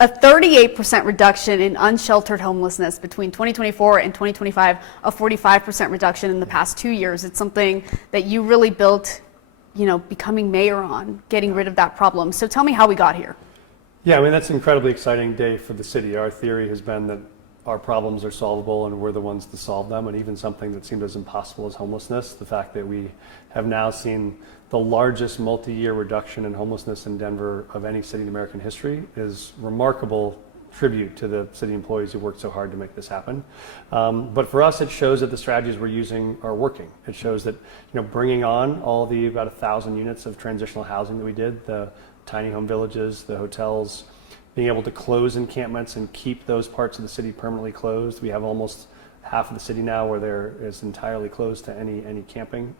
a 38% reduction in unsheltered homelessness between 2024 and 2025, a 45% reduction in the past 2 years. It's something that you really built, becoming mayor on, getting rid of that problem. So tell me how we got here. Yeah, I mean, that's an incredibly exciting day for the city. Our theory has been that our problems are solvable and we're the ones to solve them, and even something that seemed as impossible as homelessness, the fact that we have now seen the largest multi-year reduction in homelessness in Denver of any city in American history is remarkable tribute to the city employees who worked so hard to make this happen. But for us, it shows that the strategies we're using are working. It shows that bringing on all the about 1,000 units of transitional housing that we did, the tiny home villages, the hotels, being able to close encampments and keep those parts of the city permanently closed. We have almost half of the city now where there is entirely closed to any camping,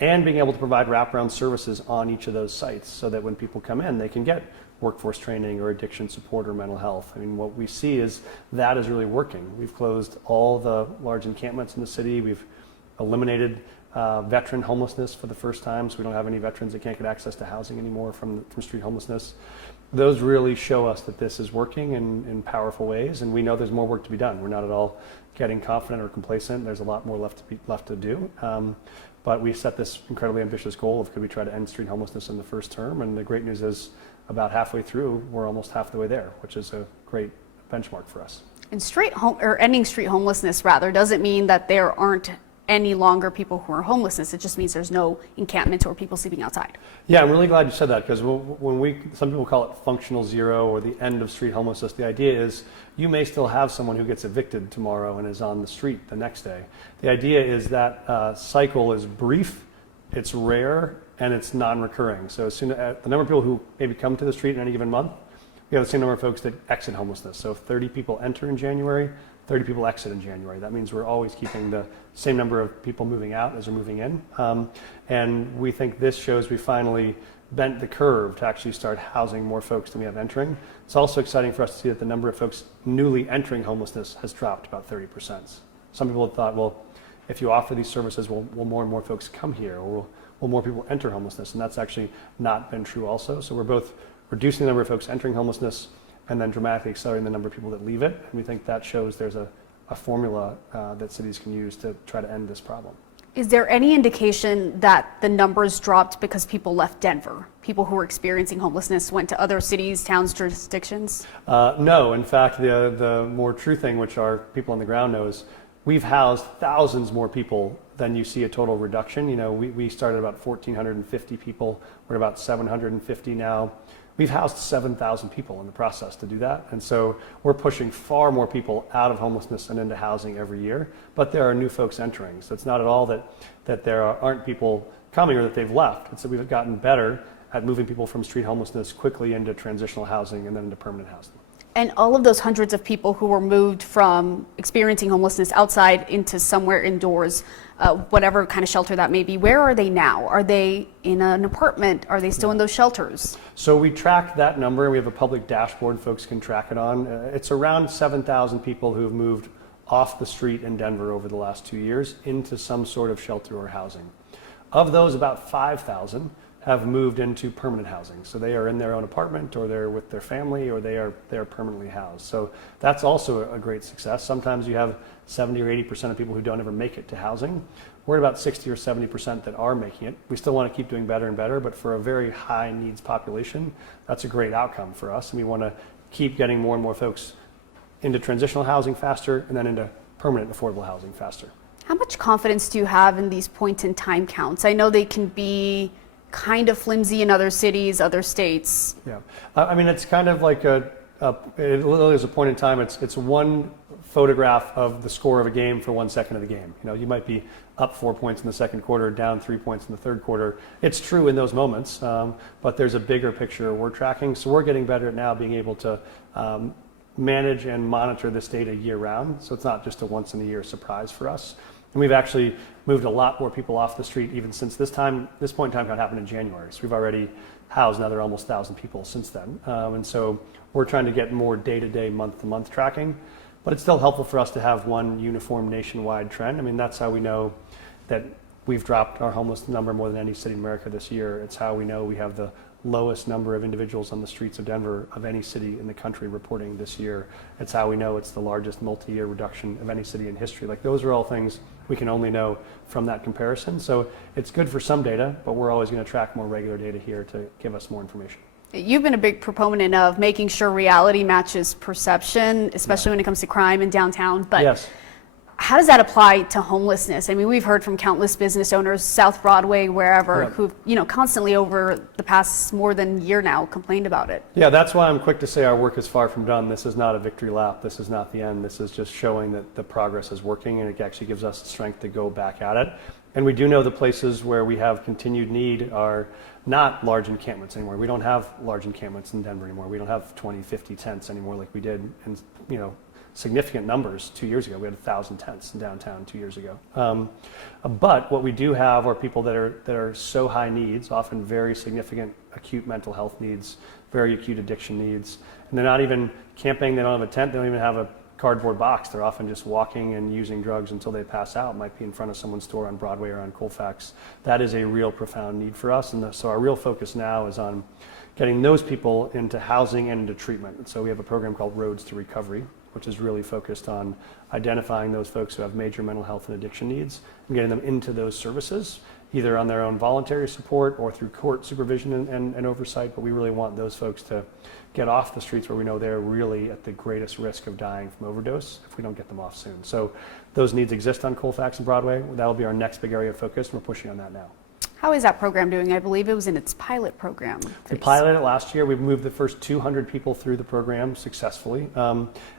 and being able to provide wraparound services on each of those sites so that when people come in, they can get workforce training or addiction support or mental health. I mean, what we see is that is really working. We've closed all the large encampments in the city. We've eliminated veteran homelessness for the first time, so we don't have any veterans that can't get access to housing anymore from street homelessness. Those really show us that this is working in powerful ways, and we know there's more work to be done. We're not at all getting confident or complacent. There's a lot more left to do. But we set this incredibly ambitious goal of could we try to end street homelessness in the first term, and the great news is about halfway through, we're almost half the way there, which is a great benchmark for us. And ending street homelessness rather doesn't mean that there aren't any longer people who are homelessness. It just means there's no encampment or people sleeping outside. Yeah, I'm really glad you said that, because some people call it functional zero or the end of street homelessness. The idea is you may still have someone who gets evicted tomorrow and is on the street the next day. The idea is that cycle is brief, it's rare, and it's non-recurring. So as soon as the number of people who maybe come to the street in any given month, we have the same number of folks that exit homelessness. So if 30 people enter in January, 30 people exit in January. That means we're always keeping the same number of people moving out as are moving in. And we think this shows we finally bent the curve to actually start housing more folks than we have entering. It's also exciting for us to see that the number of folks newly entering homelessness has dropped about 30%. Some people have thought, well, if you offer these services, will more and more folks come here, or will more people enter homelessness? And that's actually not been true also. So we're both reducing the number of folks entering homelessness and then dramatically accelerating the number of people that leave it. And we think that shows there's a formula that cities can use to try to end this problem. Is there any indication that the numbers dropped because people left Denver? People who were experiencing homelessness went to other cities, towns, jurisdictions? No. In fact, the more true thing, which our people on the ground know, is we've housed thousands more people than you see a total reduction. We started about 1,450 people. We're about 750 now. We've housed 7,000 people in the process to do that. And so we're pushing far more people out of homelessness and into housing every year. But there are new folks entering. So it's not at all that there aren't people coming or that they've left. It's that we've gotten better at moving people from street homelessness quickly into transitional housing and then into permanent housing. And all of those hundreds of people who were moved from experiencing homelessness outside into somewhere indoors, whatever kind of shelter that may be, where are they now? Are they in an apartment? Are they still in those shelters? So we track that number. We have a public dashboard folks can track it on. It's around 7,000 people who have moved off the street in Denver over the last 2 years into some sort of shelter or housing. Of those, about 5,000 have moved into permanent housing. So they are in their own apartment, or they're with their family, or they are permanently housed. So that's also a great success. Sometimes you have 70 or 80% of people who don't ever make it to housing. We're at about 60 or 70% that are making it. We still want to keep doing better and better, but for a very high needs population, that's a great outcome for us. And we want to keep getting more and more folks into transitional housing faster and then into permanent affordable housing faster. How much confidence do you have in these point in time counts? I know they can be kind of flimsy in other cities, other states. Yeah, I mean, it's kind of like it literally is a point in time. It's one photograph of the score of a game for 1 second of the game. You might be up 4 points in the second quarter, down 3 points in the third quarter. It's true in those moments, but there's a bigger picture we're tracking. So we're getting better at now being able to manage and monitor this data year round. So it's not just a once in a year surprise for us. And we've actually moved a lot more people off the street even since this point in time happened in January. So we've already housed another almost 1,000 people since then. And so we're trying to get more day-to-day, month-to-month tracking. But it's still helpful for us to have one uniform nationwide trend. I mean, that's how we know that we've dropped our homeless number more than any city in America this year. It's how we know we have the lowest number of individuals on the streets of Denver of any city in the country reporting this year. It's how we know it's the largest multi-year reduction of any city in history. Like, those are all things we can only know from that comparison. So it's good for some data, but we're always going to track more regular data here to give us more information. You've been a big proponent of making sure reality matches perception, especially when it comes to crime in downtown. But yes. How does that apply to homelessness? I mean, we've heard from countless business owners, South Broadway, wherever, Yep. who've, constantly over the past more than a year now complained about it. Yeah, that's why I'm quick to say our work is far from done. This is not a victory lap. This is not the end. This is just showing that the progress is working, and it actually gives us the strength to go back at it. And we do know the places where we have continued need are not large encampments anymore. We don't have large encampments in Denver anymore. We don't have 20, 50 tents anymore like we did in, significant numbers 2 years ago. We had 1,000 tents in downtown 2 years ago. But what we do have are people that are so high needs, often very significant acute mental health needs, very acute addiction needs. And they're not even camping, they don't have a tent, they don't even have a cardboard box. They're often just walking and using drugs until they pass out. It might be in front of someone's store on Broadway or on Colfax. That is a real profound need for us. And so our real focus now is on getting those people into housing and into treatment. And so we have a program called Roads to Recovery, which is really focused on identifying those folks who have major mental health and addiction needs and getting them into those services, either on their own voluntary support or through court supervision and oversight. But we really want those folks to get off the streets where we know they're really at the greatest risk of dying from overdose if we don't get them off soon. So those needs exist on Colfax and Broadway. That will be our next big area of focus, and we're pushing on that now. How is that program doing? I believe it was in its pilot program. We piloted it last year. We've moved the first 200 people through the program successfully,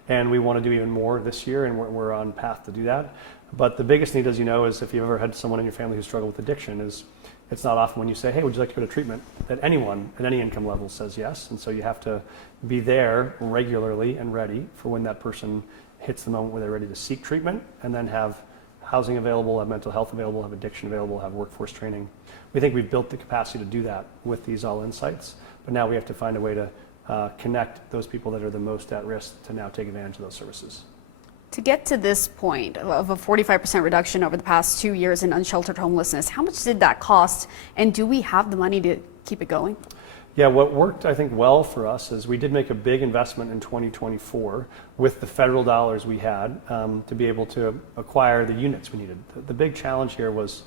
and we want to do even more this year, and we're on path to do that. But the biggest need, as you know, is if you've ever had someone in your family who struggled with addiction, is it's not often when you say, hey, would you like to go to treatment, that anyone at any income level says yes. And so you have to be there regularly and ready for when that person hits the moment where they're ready to seek treatment, and then have housing available, have mental health available, have addiction available, have workforce training. We think we've built the capacity to do that with these all insights, but now we have to find a way to connect those people that are the most at risk to now take advantage of those services. To get to this point of a 45% reduction over the past 2 years in unsheltered homelessness, how much did that cost, and do we have the money to keep it going? Yeah, what worked, I think, well for us is we did make a big investment in 2024 with the federal dollars we had to be able to acquire the units we needed. The big challenge here was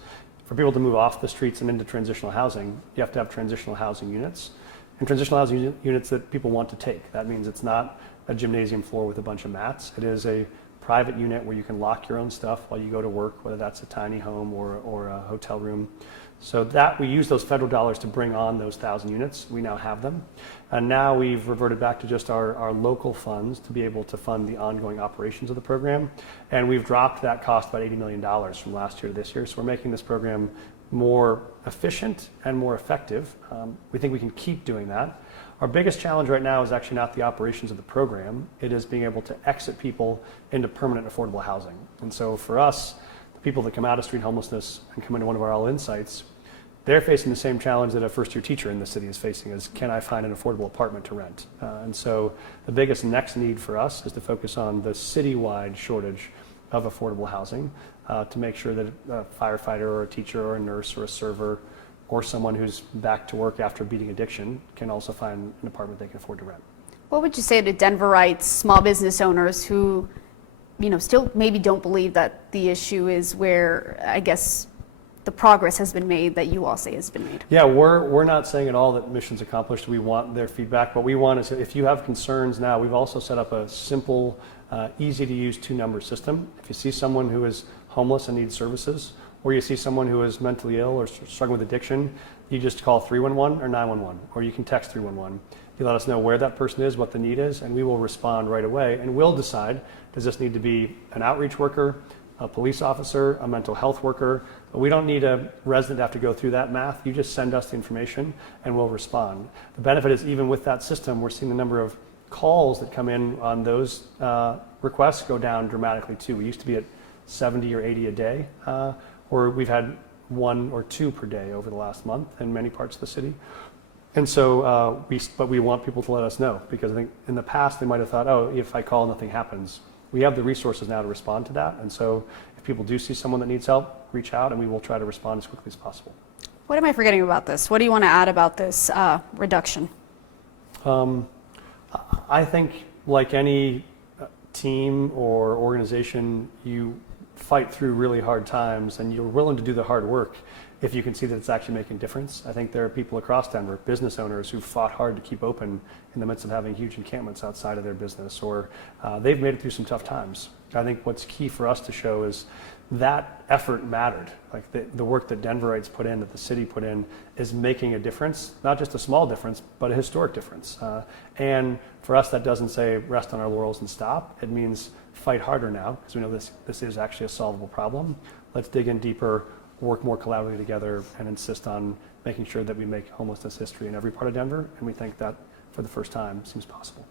for people to move off the streets and into transitional housing, you have to have transitional housing units. And transitional housing units that people want to take. That means it's not a gymnasium floor with a bunch of mats. It is a private unit where you can lock your own stuff while you go to work, whether that's a tiny home or a hotel room. So that we use those federal dollars to bring on those 1,000 units. We now have them. And now we've reverted back to just our local funds to be able to fund the ongoing operations of the program. And we've dropped that cost about $80 million from last year to this year. So we're making this program more efficient and more effective. We think we can keep doing that. Our biggest challenge right now is actually not the operations of the program. It is being able to exit people into permanent affordable housing. And so for us, the people that come out of street homelessness and come into one of our All Insights, they're facing the same challenge that a first-year teacher in the city is facing, is can I find an affordable apartment to rent? And so the biggest next need for us is to focus on the citywide shortage of affordable housing to make sure that a firefighter or a teacher or a nurse or a server or someone who's back to work after beating addiction can also find an apartment they can afford to rent. What would you say to Denverites, small business owners who, still maybe don't believe that the issue is where, I guess, the progress has been made that you all say has been made? Yeah, we're not saying at all that mission's accomplished. We want their feedback. What we want is, if you have concerns now, we've also set up a simple, easy to use 2-number system. If you see someone who is homeless and needs services, or you see someone who is mentally ill or struggling with addiction, you just call 311 or 911, or you can text 311. You let us know where that person is, what the need is, and we will respond right away. And we'll decide, does this need to be an outreach worker, a police officer, a mental health worker? But we don't need a resident to have to go through that math. You just send us the information and we'll respond. The benefit is, even with that system, we're seeing the number of calls that come in on those requests go down dramatically too. We used to be at 70 or 80 a day, or we've had 1 or 2 per day over the last month in many parts of the city. And so, but we want people to let us know, because I think in the past they might have thought, oh, if I call, nothing happens. We have the resources now to respond to that. And so if people do see someone that needs help, reach out and we will try to respond as quickly as possible. What am I forgetting about this? What do you want to add about this reduction? I think like any team or organization, you fight through really hard times and you're willing to do the hard work if you can see that it's actually making a difference. I think there are people across Denver, business owners, who fought hard to keep open in the midst of having huge encampments outside of their business, or they've made it through some tough times. I think what's key for us to show is that effort mattered. Like the work that Denverites put in, that the city put in, is making a difference, not just a small difference, but a historic difference. And for us, that doesn't say rest on our laurels and stop. It means fight harder now, because we know this is actually a solvable problem. Let's dig in deeper, work more collaboratively together, and insist on making sure that we make homelessness history in every part of Denver. And we think that for the first time seems possible.